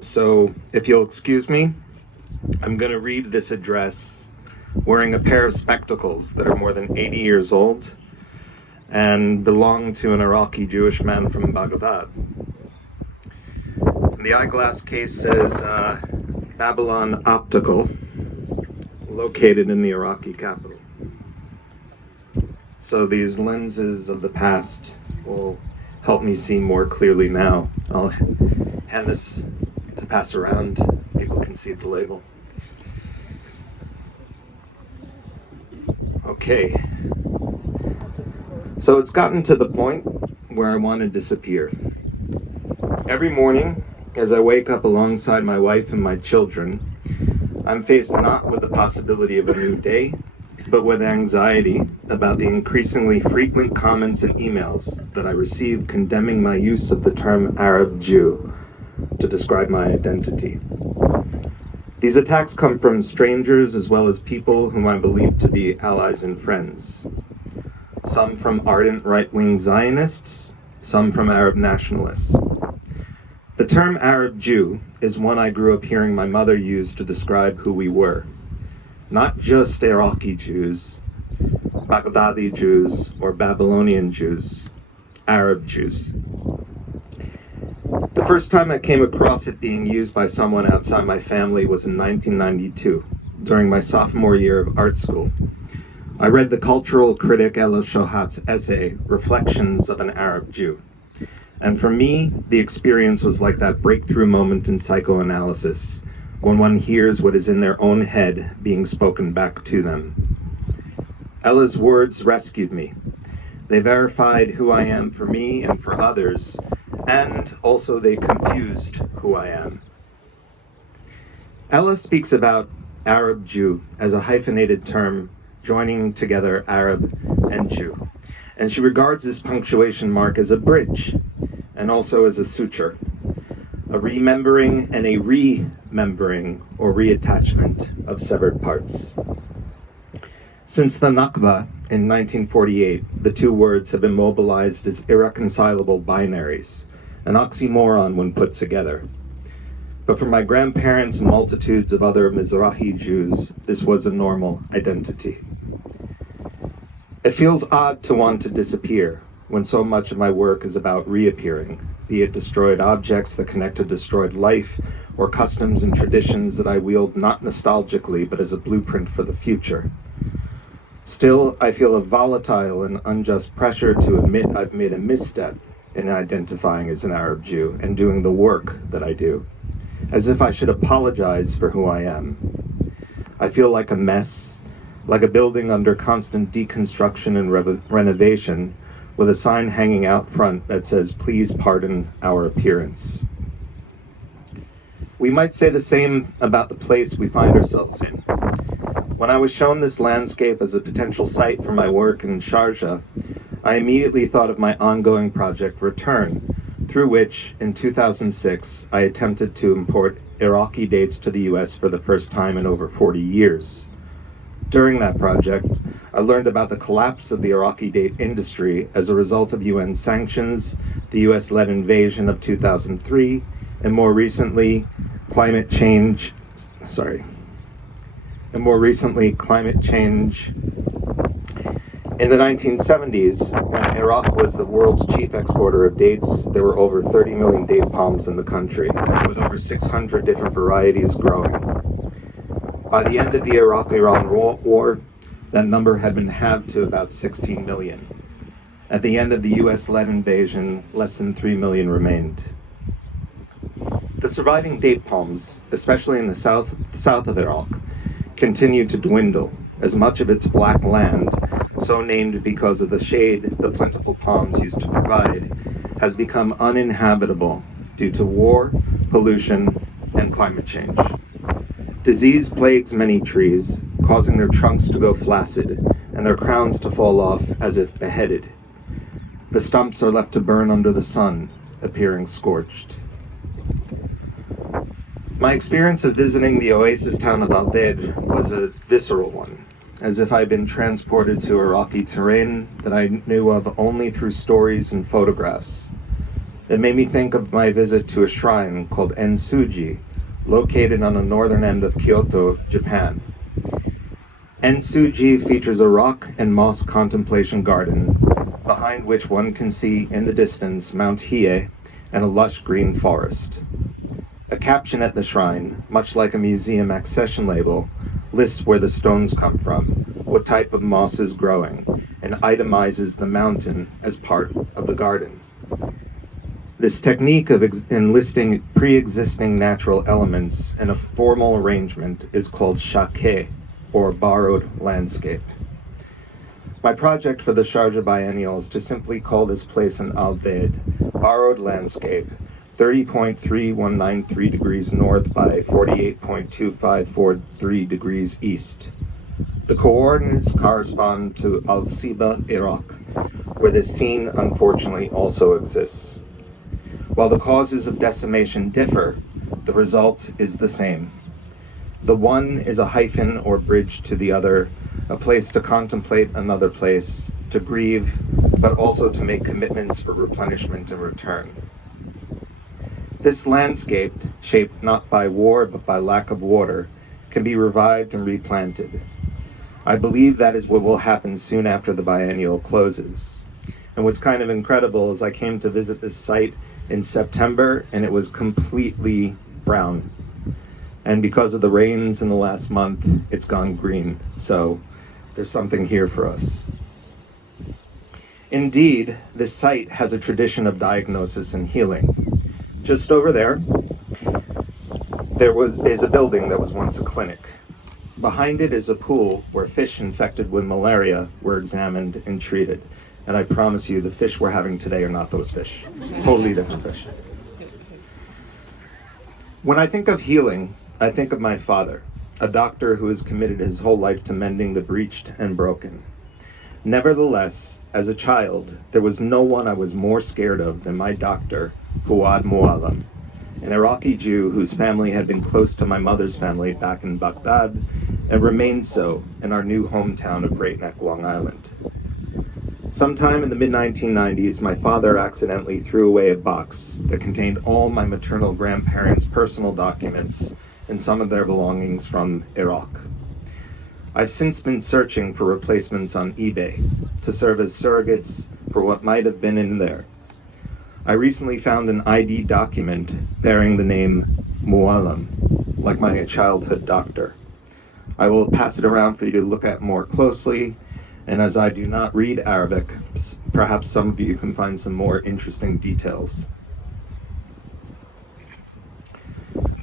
So, if you'll excuse me, I'm going to read this address wearing a pair of spectacles that are more than 80 years old and belong to an Iraqi Jewish man from Baghdad. The eyeglass case says Babylon Optical, located in the Iraqi capital. So these lenses of the past will help me see more clearly now. I'll hand this to pass around. People can see the label. Okay. So it's gotten to the point where I want to disappear. Every morning, as I wake up alongside my wife and my children, I'm faced not with the possibility of a new day, but with anxiety about the increasingly frequent comments and emails that I receive condemning my use of the term Arab Jew to describe my identity. These attacks come from strangers as well as people whom I believe to be allies and friends. Some from ardent right-wing Zionists, some from Arab nationalists. The term Arab Jew is one I grew up hearing my mother use to describe who we were. Not just Iraqi Jews, Baghdadi Jews, or Babylonian Jews, Arab Jews. The first time I came across it being used by someone outside my family was in 1992, during my sophomore year of art school. I read the cultural critic Ella Shohat's essay, Reflections of an Arab Jew. And for me, the experience was like that breakthrough moment in psychoanalysis, when one hears what is in their own head being spoken back to them. Ella's words rescued me. They verified who I am for me and for others, and also they confused who I am. Ella speaks about Arab Jew as a hyphenated term joining together Arab and Jew, and she regards this punctuation mark as a bridge and also as a suture, a remembering and a remembering or reattachment of severed parts. Since the Nakba in 1948, the two words have been mobilized as irreconcilable binaries, an oxymoron when put together. But for my grandparents and multitudes of other Mizrahi Jews, this was a normal identity. It feels odd to want to disappear when so much of my work is about reappearing, be it destroyed objects that connect a destroyed life, or customs and traditions that I wield not nostalgically but as a blueprint for the future. Still, I feel a volatile and unjust pressure to admit I've made a misstep in identifying as an Arab Jew and doing the work that I do, as if I should apologize for who I am. I feel like a mess, like a building under constant deconstruction and renovation, with a sign hanging out front that says, "Please pardon our appearance." We might say the same about the place we find ourselves in. When I was shown this landscape as a potential site for my work in Sharjah, I immediately thought of my ongoing project Return, through which, in 2006, I attempted to import Iraqi dates to the US for the first time in over 40 years. During that project, I learned about the collapse of the Iraqi date industry as a result of UN sanctions, the US-led invasion of 2003, and more recently, climate change in the 1970s, when Iraq was the world's chief exporter of dates. There were over 30 million date palms in the country, with over 600 different varieties growing. By the end of the Iraq-Iran war, that number had been halved to about 16 million. At the end of the US-led invasion, less than 3 million remained. The surviving date palms, especially in the south of Iraq, continued to dwindle, as much of its black land, so named because of the shade the plentiful palms used to provide, has become uninhabitable due to war, pollution, and climate change. Disease plagues many trees, causing their trunks to go flaccid and their crowns to fall off as if beheaded. The stumps are left to burn under the sun, appearing scorched. My experience of visiting the oasis town of Al-Deid was a visceral one, as if I'd been transported to Iraqi terrain that I knew of only through stories and photographs. It made me think of my visit to a shrine called Ensuji, located on the northern end of Kyoto, Japan. Ensuji features a rock and moss contemplation garden, behind which one can see in the distance Mount Hiei and a lush green forest. A caption at the shrine, much like a museum accession label, lists where the stones come from, what type of moss is growing, and itemizes the mountain as part of the garden. This technique of enlisting pre-existing natural elements in a formal arrangement is called shake, or borrowed landscape. My project for the Sharjah Biennial is to simply call this place an Alved, borrowed landscape, 30.3193 degrees north by 48.2543 degrees east. The coordinates correspond to Al-Siba, Iraq, where this scene unfortunately also exists. While the causes of decimation differ, the result is the same. The one is a hyphen or bridge to the other, a place to contemplate another place, to grieve, but also to make commitments for replenishment and return. This landscape, shaped not by war but by lack of water, can be revived and replanted. I believe that is what will happen soon after the biennial closes. And what's kind of incredible is I came to visit this site in September and it was completely brown. And because of the rains in the last month, it's gone green. So there's something here for us. Indeed, this site has a tradition of diagnosis and healing. Just over there, is a building that was once a clinic. Behind it is a pool where fish infected with malaria were examined and treated. And I promise you, the fish we're having today are not those fish. Totally different fish. When I think of healing, I think of my father, a doctor who has committed his whole life to mending the breached and broken. Nevertheless, as a child, there was no one I was more scared of than my doctor, Fuad Muallim, an Iraqi Jew whose family had been close to my mother's family back in Baghdad and remained so in our new hometown of Great Neck, Long Island. Sometime in the mid-1990s, my father accidentally threw away a box that contained all my maternal grandparents' personal documents and some of their belongings from Iraq. I've since been searching for replacements on eBay to serve as surrogates for what might have been in there. I recently found an ID document bearing the name Muallim, like my childhood doctor. I will pass it around for you to look at more closely, and as I do not read Arabic, perhaps some of you can find some more interesting details.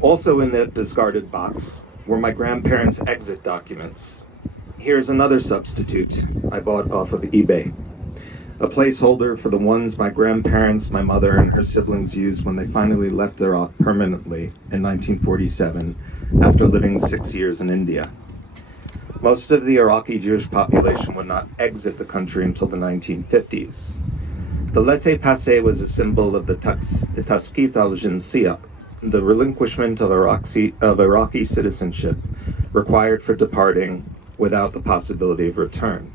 Also in the discarded box were my grandparents' exit documents. Here's another substitute I bought off of eBay. A placeholder for the ones my grandparents, my mother, and her siblings used when they finally left Iraq permanently in 1947 after living 6 years in India. Most of the Iraqi Jewish population would not exit the country until the 1950s. The laissez-passer was a symbol of the taskit al-jinsiyah, the relinquishment of Iraqi citizenship required for departing without the possibility of return.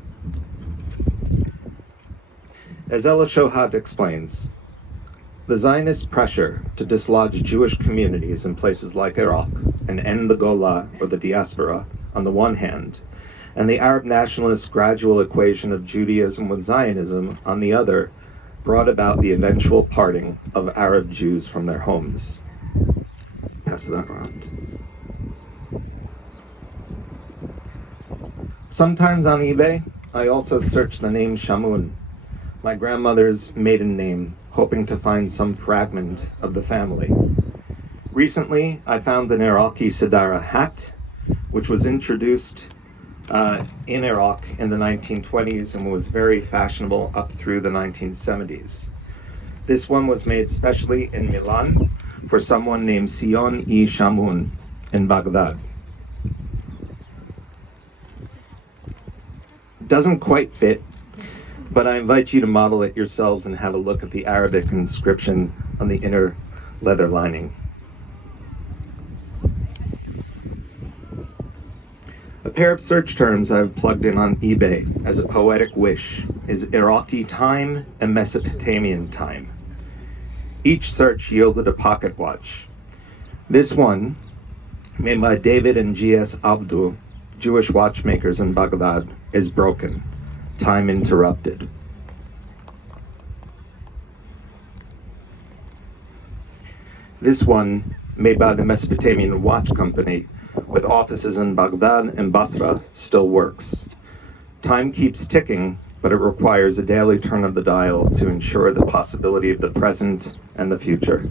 As Ella Shohat explains, the Zionist pressure to dislodge Jewish communities in places like Iraq and end the Gola or the diaspora on the one hand, and the Arab nationalist gradual equation of Judaism with Zionism on the other, brought about the eventual parting of Arab Jews from their homes. Pass that around. Sometimes on eBay, I also search the name Shamoun, my grandmother's maiden name, hoping to find some fragment of the family. Recently, I found an Iraqi Sidara hat, which was introduced in Iraq in the 1920s and was very fashionable up through the 1970s. This one was made specially in Milan for someone named Sion-e Shamoun in Baghdad. Doesn't quite fit, but I invite you to model it yourselves and have a look at the Arabic inscription on the inner leather lining. A pair of search terms I've plugged in on eBay as a poetic wish is Iraqi time and Mesopotamian time. Each search yielded a pocket watch. This one, made by David and G.S. Abdu, Jewish watchmakers in Baghdad, is broken, time interrupted. This one, made by the Mesopotamian Watch Company, with offices in Baghdad and Basra, still works. Time keeps ticking, but it requires a daily turn of the dial to ensure the possibility of the present and the future.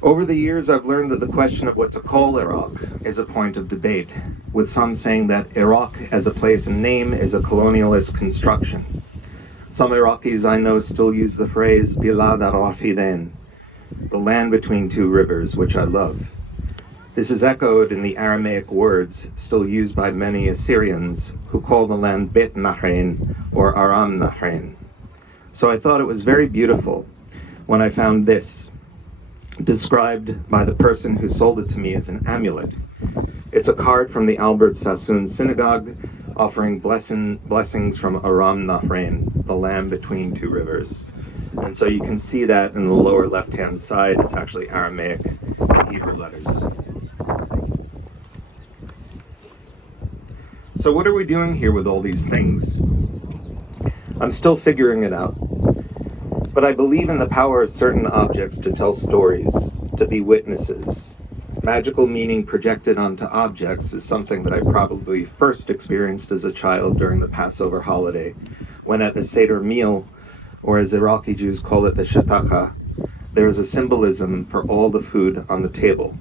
Over the years, I've learned that the question of what to call Iraq is a point of debate, with some saying that Iraq as a place and name is a colonialist construction. Some Iraqis I know still use the phrase Bilad al-Rafidain, the land between two rivers, which I love. This is echoed in the Aramaic words still used by many Assyrians who call the land Bet Nahrain or Aram Nahrain. So I thought it was very beautiful when I found this, described by the person who sold it to me as an amulet. It's a card from the Albert Sassoon Synagogue offering blessings from Aram Nahrain, the land between two rivers. And so you can see that in the lower left-hand side. It's actually Aramaic and Hebrew letters. So what are we doing here with all these things? I'm still figuring it out. But I believe in the power of certain objects to tell stories, to be witnesses. Magical meaning projected onto objects is something that I probably first experienced as a child during the Passover holiday, when at the Seder meal, or as Iraqi Jews call it, the shataka, there is a symbolism for all the food on the table.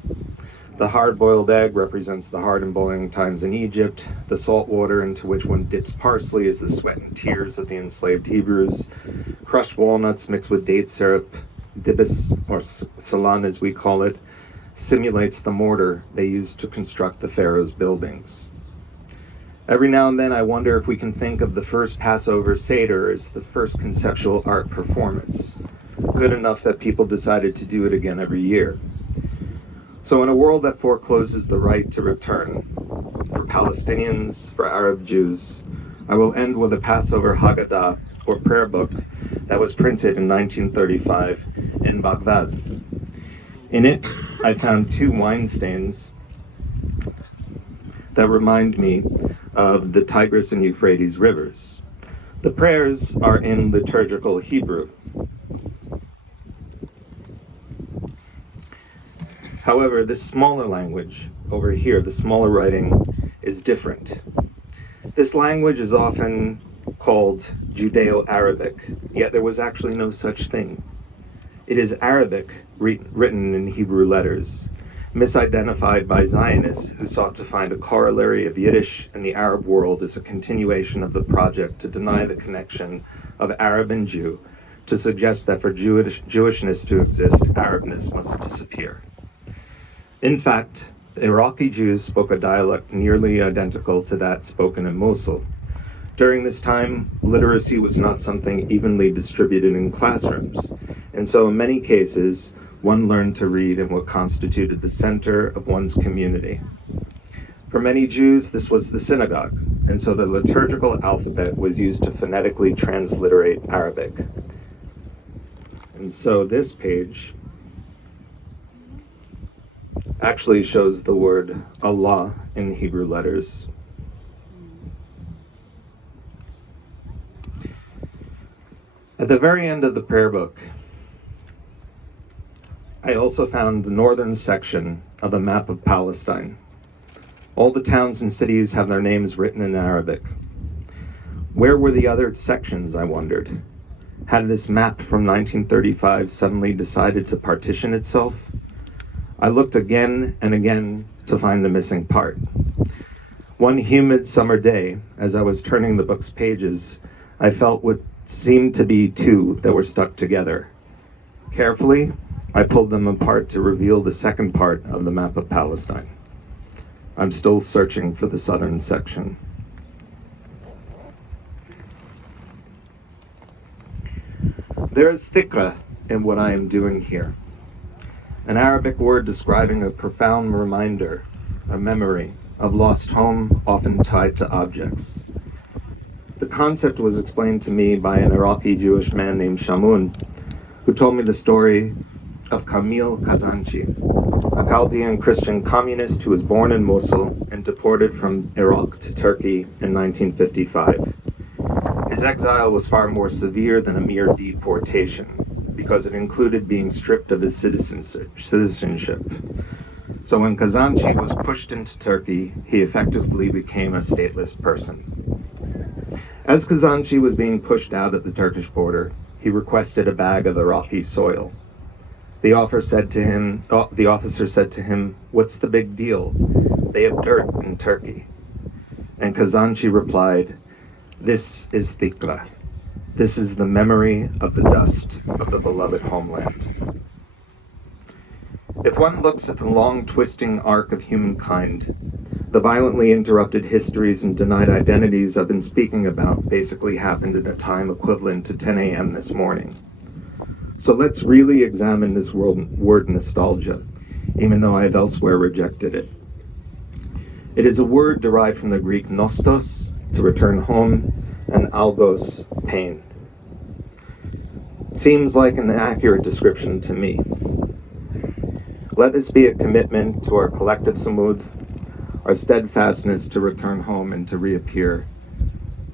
The hard-boiled egg represents the hard and boiling times in Egypt. The salt water into which one dips parsley is the sweat and tears of the enslaved Hebrews. Crushed walnuts mixed with date syrup, dibis, or salan as we call it, simulates the mortar they used to construct the Pharaoh's buildings. Every now and then I wonder if we can think of the first Passover Seder as the first conceptual art performance, good enough that people decided to do it again every year. So in a world that forecloses the right to return, for Palestinians, for Arab Jews, I will end with a Passover Haggadah, or prayer book, that was printed in 1935 in Baghdad. In it, I found two wine stains that remind me of the Tigris and Euphrates rivers. The prayers are in liturgical Hebrew. However, this smaller language over here, the smaller writing, is different. This language is often called Judeo-Arabic, yet there was actually no such thing. It is Arabic written in Hebrew letters, misidentified by Zionists who sought to find a corollary of Yiddish and the Arab world as a continuation of the project to deny the connection of Arab and Jew, to suggest that for Jewishness to exist, Arabness must disappear. In fact, Iraqi Jews spoke a dialect nearly identical to that spoken in Mosul. During this time, literacy was not something evenly distributed in classrooms, and so in many cases, one learned to read in what constituted the center of one's community. For many Jews, this was the synagogue, and so the liturgical alphabet was used to phonetically transliterate Arabic. And so this page actually shows the word Allah in Hebrew letters. At the very end of the prayer book, I also found the northern section of a map of Palestine. All the towns and cities have their names written in Arabic. Where were the other sections, I wondered? Had this map from 1935 suddenly decided to partition itself? I looked again and again to find the missing part. One humid summer day, as I was turning the book's pages, I felt what seemed to be two that were stuck together. Carefully, I pulled them apart to reveal the second part of the map of Palestine. I'm still searching for the southern section. There is thikra in what I am doing here, an Arabic word describing a profound reminder, a memory of lost home often tied to objects. The concept was explained to me by an Iraqi Jewish man named Shamoun, who told me the story of Kamil Kazanchi, a Chaldean Christian communist who was born in Mosul and deported from Iraq to Turkey in 1955. His exile was far more severe than a mere deportation, because it included being stripped of his citizenship. So when Kazanchi was pushed into Turkey, he effectively became a stateless person. As Kazanchi was being pushed out at the Turkish border, he requested a bag of Iraqi soil. The officer said to him, "What's the big deal? They have dirt in Turkey." And Kazanchi replied, "This is dhikra. This is the memory of the dust of the beloved homeland." If one looks at the long twisting arc of humankind, the violently interrupted histories and denied identities I've been speaking about basically happened at a time equivalent to 10 a.m. this morning. So let's really examine this word nostalgia, even though I have elsewhere rejected it. It is a word derived from the Greek nostos, to return home, and algos, pain. Seems like an accurate description to me. Let this be a commitment to our collective samud, our steadfastness to return home and to reappear,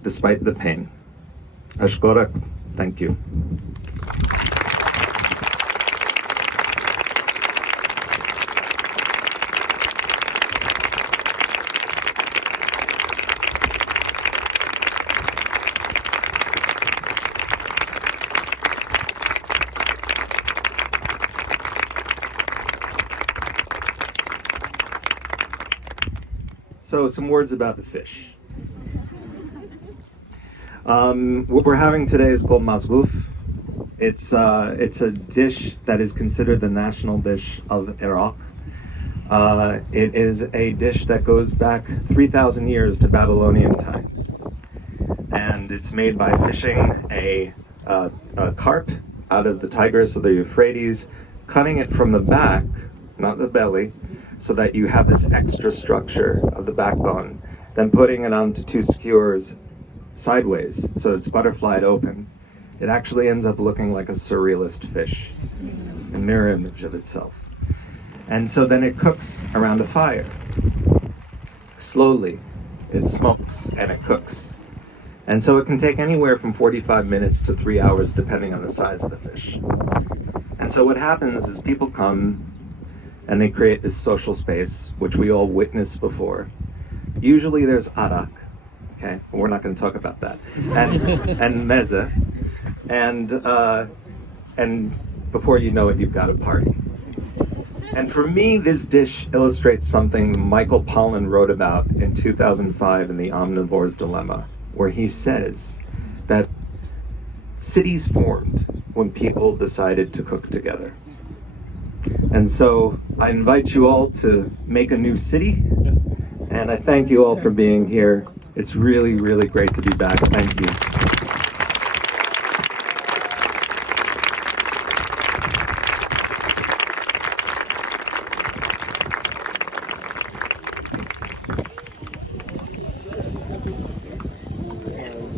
despite the pain. Ashkorak, thank you. So some words about the fish. What we're having today is called mazguf. It's a dish that is considered the national dish of Iraq. It is a dish that goes back 3,000 years to Babylonian times. And it's made by fishing a carp out of the Tigris of the Euphrates, cutting it from the back, not the belly, so that you have this extra structure of the backbone, then putting it onto two skewers sideways, so it's butterflied open. It actually ends up looking like a surrealist fish, a mirror image of itself. And so then it cooks around a fire. Slowly, it smokes and it cooks. And so it can take anywhere from 45 minutes to 3 hours, depending on the size of the fish. And so what happens is people come and they create this social space, which we all witnessed before. Usually there's arak, okay? We're not going to talk about that. And meze, and before you know it, you've got a party. And for me, this dish illustrates something Michael Pollan wrote about in 2005 in The Omnivore's Dilemma, where he says that cities formed when people decided to cook together. And so I invite you all to make a new city, and I thank you all for being here. It's really, really great to be back. Thank you.